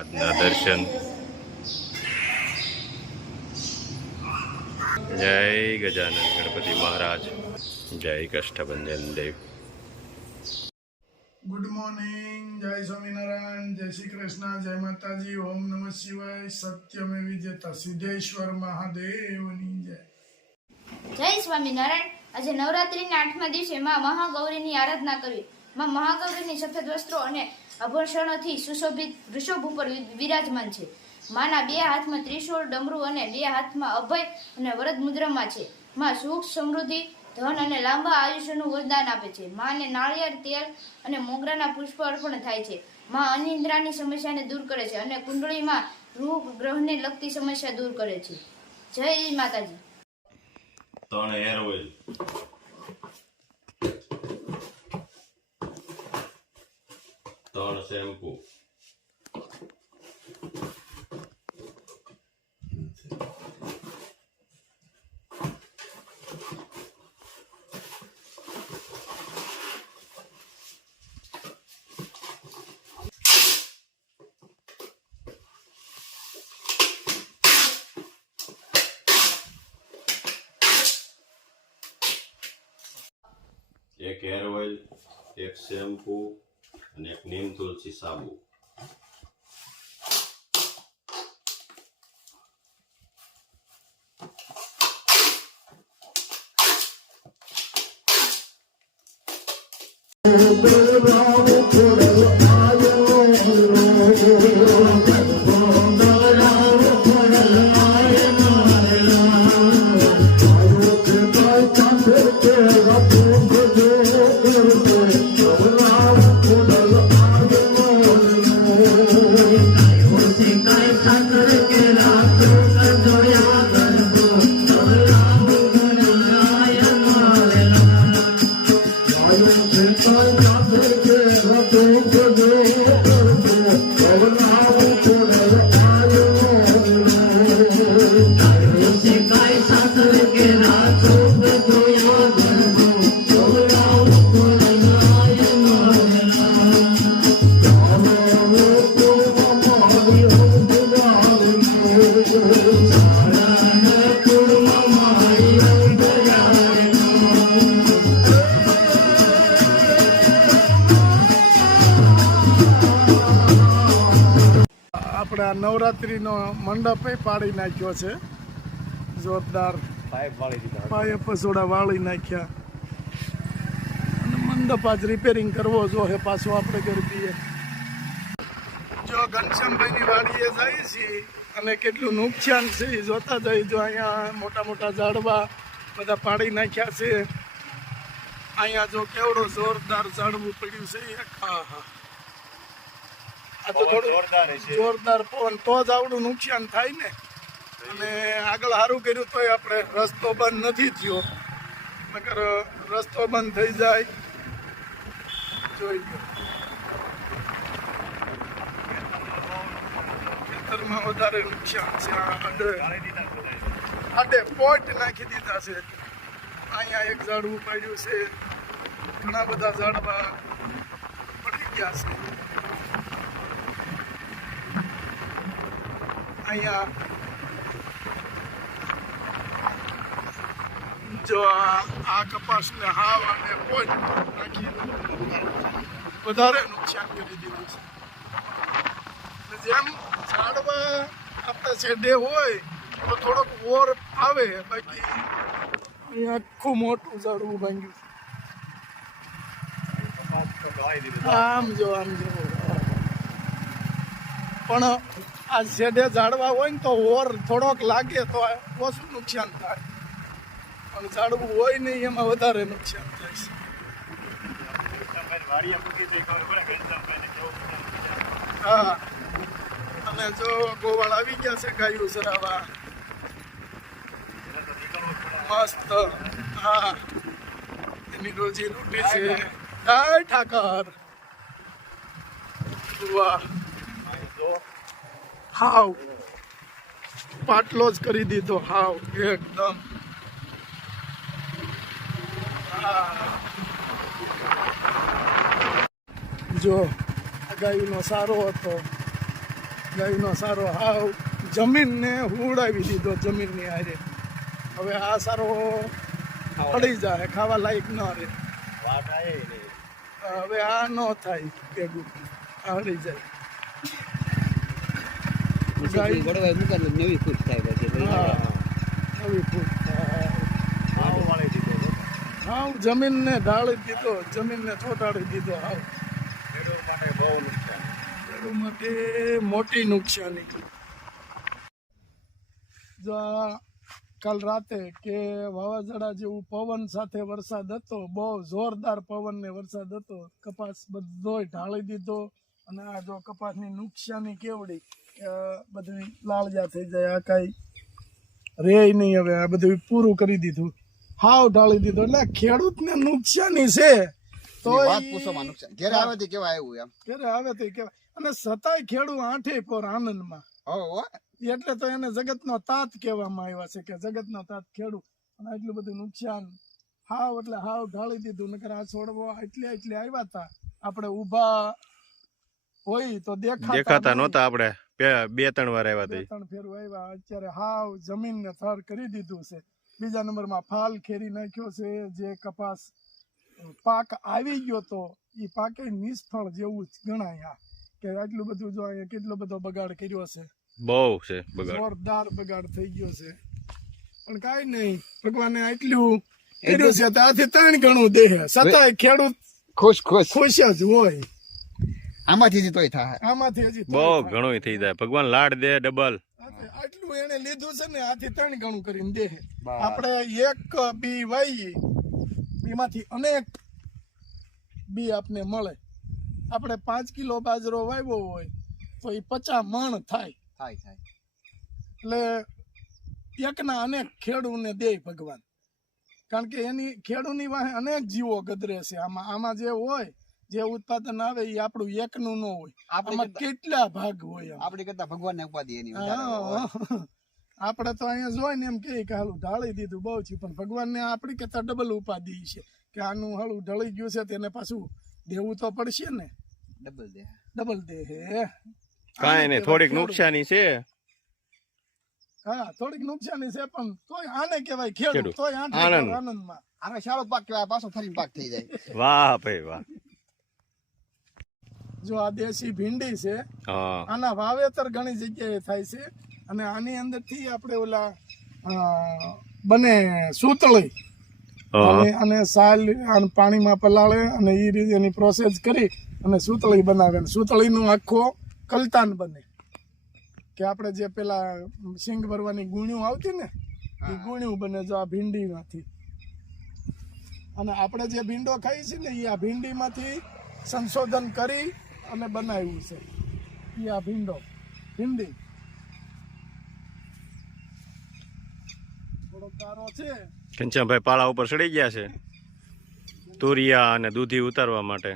આજના દર્શન. જય ગજાનન ગણપતિ મહારાજ, જય કષ્ટભંજન દેવ. ગુડ મોર્નિંગ, જય સ્વામિનારાયણ, જય શ્રી કૃષ્ણ, જય માતાજી, ઓમ નમઃ શિવાય, સત્યમેવ જયતે, સિદ્ધેશ્વર મહાદેવની જય. જય સ્વામિનારાયણ. આજે નવરાત્રીના 8મા દિવસે માં મહાગૌરીની આરાધના કરવી. માં મહાગૌરીની સફેદ વસ્ત્રો અને આભૂષણોથી સુશોભિત વૃષભ ઉપર વિરાજમાન છે. માના બે હાથમાં ત્રિશૂળ, ડમરૂ અને બે હાથમાં અભય અને વરદ મુદ્રામાં છે. માં સુખ, સમૃદ્ધિ, ધન અને લાંબા આયુષ્યનું વરદાન આપે છે. માને નાળિયેર, તેલ અને મોગરાના પુષ્પ અર્પણ થાય છે. માં અનિદ્રાની સમસ્યાને દૂર કરે છે અને કુંડળીમાં રૂપ ગ્રહને લગતી સમસ્યા દૂર કરે છે. જય માતાજી. 3 hair oil, 3 shampoo, 1 hair oil, 1 shampoo અને 1 નીમ તુલસી સાબુ. આપણા નવરાત્રીનો મંડપ પાડી નાખ્યો છે. જોરદાર પાઇપ પસોડા વાળી નાખ્યા અને મંડપ આજ રિપેરિંગ કરવો જોઈએ પાછો આપણે કરી દઈએ. જો ઘનશ્યામભાઈની વાડીએ જાય છે અને કેટલું નુકસાન છે એ જોતા જાય. જો અહીંયા મોટા મોટા ઝાડવા બધા પાડી નાખ્યા છે. અહીંયા જો કેવડો જોરદાર ઝાડવું પડ્યું છે. હા હા, આ તો થોડું જોરદાર પવન તો જ આવડું નુકસાન થાય ને. અને આગળ સારું કર્યું તોય આપણે રસ્તો બંધ નથી થયો, નકર રસ્તો બંધ થઈ જાય. જોઈ ગયો ખેતરમાં વધારે નુકસાન છે. આડે પોટ નાખી દીધા છે. અહીંયા એક ઝાડવું પડ્યું છે, ઘણા બધા ઝાડવા પડી ગયા છે. અહીંયા જો આ કપાસને હાવ અને પોટ નાખી વધારે નુકસાન કરી દીધું છે. જેમ ઝાડવા આપણે છેડે હોય તો થોડોક ઓર આવે, બાકી અહીંયા આખું મોટું ઝાડવું ભાંગ્યું છે. આમ જો પણ આ છેડે ઝાડવા હોય ને તો ઓર થોડોક લાગે તો ઓછું નુકસાન થાય, પણ ઝાડવું હોય નહીં એમાં વધારે નુકસાન થાય છે. હા, અને જો ગોવાળ આવી ગયા છે ગાયું ચરાવવા મસ્ત. હા, એની રોજી રોટી છે. જય ઠાકર. વાહ, હાવ પાટલો જ કરી દીધો હાવ એકદમ. જો ગાયનો સારો હતો ગાયનો સારો હાવ જમીનને હુડાવી દીધો જમીનની હારે. હવે આ સારો પડી જાય, ખાવા લાયક ન રહે. હવે આ ન થાય ભેગું, આ હળી જાય. નવી ફૂટ થાય પછી નવી ફૂટ હાવ જમીનને ઢાળી દીધો, જમીનને ચોટાડી દીધો. હાવ ખેડૂત માટે મોટી નુકસાની. જો આ કાલ રાતે કે વાવાઝોડા જેવું પવન સાથે વરસાદ હતો, બહુ જોરદાર પવન ને વરસાદ હતો, કપાસ બધોય ઢાળી દીધો. અને આ જો કપાસની નુકસાની કેવડી કે બધું લાળજા થઈ જાય, આ કાંઈ રે નહીં. હવે આ બધું પૂરું કરી દીધું, હાવ ઢાળી દીધું. એટલે ખેડૂતને નુકસાની છે તો ઘરે આવે તો કેવા આવ્યું એમ, ઘરે આવે તો કેવાય. અને છતાંય ખેડૂત આઠે પર આનંદમાં. એટલે તો એને જગતનો તાત કહેવામાં આવ્યા છે કે જગતનો તાત ખેડૂત. અને એટલું બધું નુકસાન હાવ એટલે હાવ ઢાળી દીધું. નકર આ છોડવો એટલે આવ્યા હતા, આપણે ઊભા હોય તો દેખાતા નહોતા. આપણે 2-3 વાર આવ્યા હતા, 2-3 ફેર આવ્યા. અત્યારે હાવ જમીનને થર કરી દીધું છે. બીજા નંબરમાં ફાલ ખેરી નાખ્યો છે. જે કપાસ પાક આવી ગયો તો એ પાકે નિષ્ફળ જેવું જ ગણાય. કે આટલું બધું જો અહીંયા કેટલો બધો બગાડ કર્યો છે, બહુ છે બગાડ, જોરદાર બગાડ થઈ ગયો છે. પણ કાંઈ નહીં, ભગવાને આટલું કર્યું છે તો આથી 3 ગણું દે. છતાંય ખેડૂત ખુશ જ હોય. આમાંથી તોય થાય, આમાંથી હજી બહુ ઘણું થઈ જાય. ભગવાન લાડ દે ડબલ. આટલું એને લીધું છે ને, આથી 3 ગણું કરીને દે. આપણે એક બી વાઈએ એમાંથી અનેક બી આપને મળે. આપણે 5 કિલો બાજરો વાવ્યો હોય તો એ 50 મણ થાય. એટલે એકના અનેક ખેડૂને દે ભગવાન. કારણ કે એની ખેડૂની વાહે અનેક જીવો ગદરે છે. આમાં જે હોય, જે ઉત્પાદન આવે એ આપણું એકનું ન હોય, આમાં કેટલા ભાગ હોય. આપણી કરતા ભગવાનને ઉપાધિ એની. આપણે તો અહીંયા જોઈ ને એમ કે હાલું ઢાળી દીધું બહુ છે, પણ ભગવાનને આપણી કરતા ડબલ ઉપાધિ છે કે આનું હાલું ઢળી ગયું છે તેને પાછું દેવું તો પડશે ને. ડબલ દે હે. કાંઈ નહીં, થોડીક નુકસાની છે. હા, થોડીક નુકસાની છે, પણ તોય આને કહેવાય ખેડૂત. તોય આનંદમાં. આને સારો પાક કહેવાય, પાછો ફરીને પાક થઈ જાય. વાહ ભાઈ વાહ. જો આ દેશી ભીંડી છે, આના વાવેતર ઘણી જગ્યાએ થાય છે. અને આની અંદર થી આપણે ઓલા બને સૂતળી, અને સાલ પાણીમાં પલાળે અને એ રીતે એની પ્રોસેસ કરી અને સૂતળી બનાવે. સૂતળીનું આખો કલતાન બને. કે આપણે જે પેલા સિંગ ભરવાની ગુણ્યું આવતી ને, એ ગુણ્યું બને જો આ ભીંડીમાંથી. અને આપણે જે ભીંડો ખાઈ છે ને, એ આ ભીંડીમાંથી સંશોધન કરી અને બનાવ્યું છે. એ આ ભીંડી થોડો ગારો છે. ઘનશ્યામભાઈ પાળા ઉપર ચડી ગયા છે તુરિયા અને દૂધી ઉતારવા માટે.